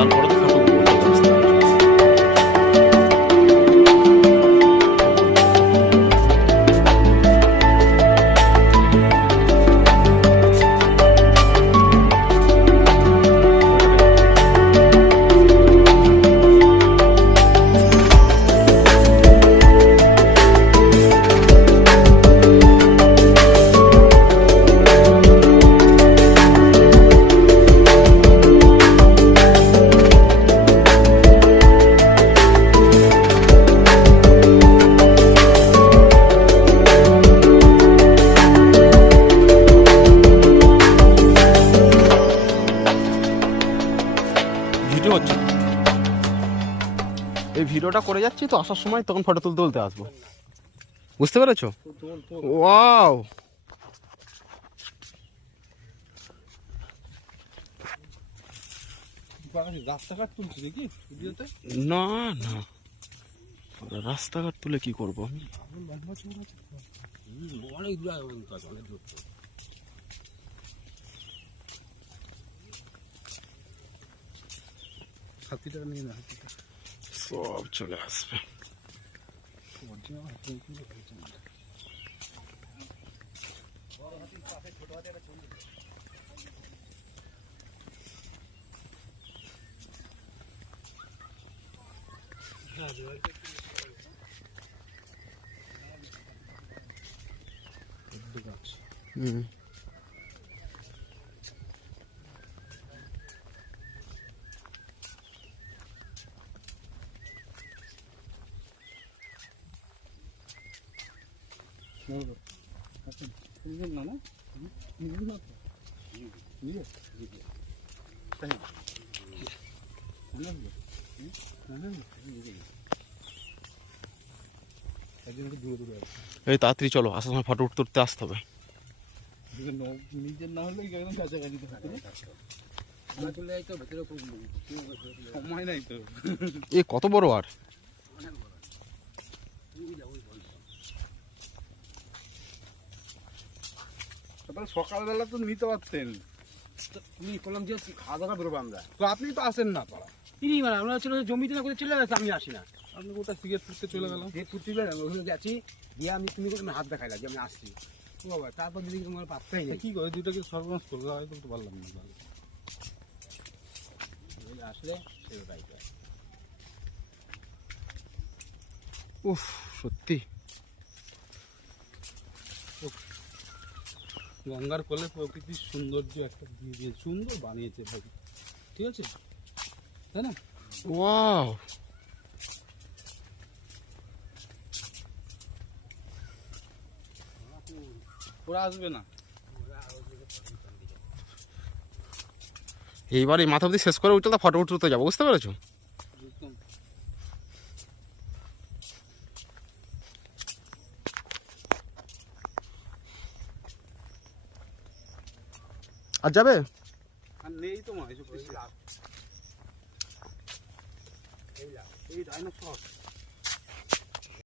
তারপরে তো ফটো করতে বুঝতে পারছো। ভিডিও হচ্ছে না। এই ভিডিওটা করে যাচ্ছি তো, আসার সময় তখন ফটো তুলতে তুলতে আসবো, বুঝতে পেরেছো? ওয়াও, রাস্তাঘাট তুলছি দেখি ভিডিওতে। না না, রাস্তাঘাট তুলে কি করবো আমি? অনেক দূর অনেক দূর। হাতিটা নিয়ে না, হাতিটা সব চলে আসবে। হুম, না না এই তাড়াতাড়ি চলো, আসার সময় ফটো উঠতে উঠতে আসতে হবে। নিজের না হলে একদম কাছাকাছি সময় নাই তো। এ কত বড় আর সকালবেলা তো নিতে পারতেন। তুমি বললাম যে খাওয়া দাওয়া বেরোবো আমরা, তো আপনি তো আসেন না পাড়া। তিনি মানে আমরা ছিল জমিতে না করে চলে গেছে, আমি আসি না। আপনি কোথায় সিগারেট ফুটতে চলে গেলাম। যে ফুর্তি ওখানে গেছি দিয়ে আমি তুমি করে হাত দেখাইলা যে আমি আসছি। ও বাবা, তারপর দিদি তোমার পাত্তাই নেই। কি করে দুটাকে সর্বনাশ করলো, আমি বলতে পারলাম না। আসলে সেটাই উফ, সত্যি গঙ্গার কোলে প্রকৃতির সৌন্দর্য একটা দিয়ে দিয়ে সুন্দর বানিয়েছে ভাই, ঠিক আছে তাই না? ওয়াও, ওরা আসবে না। এইবার এই মাথা অব্দি শেষ করে উঠতে ফটো উঠতে যাবো, বুঝতে পেরেছো? একদম। আর যাবে আর নেই তো মা এসব। এই ডাইনোসর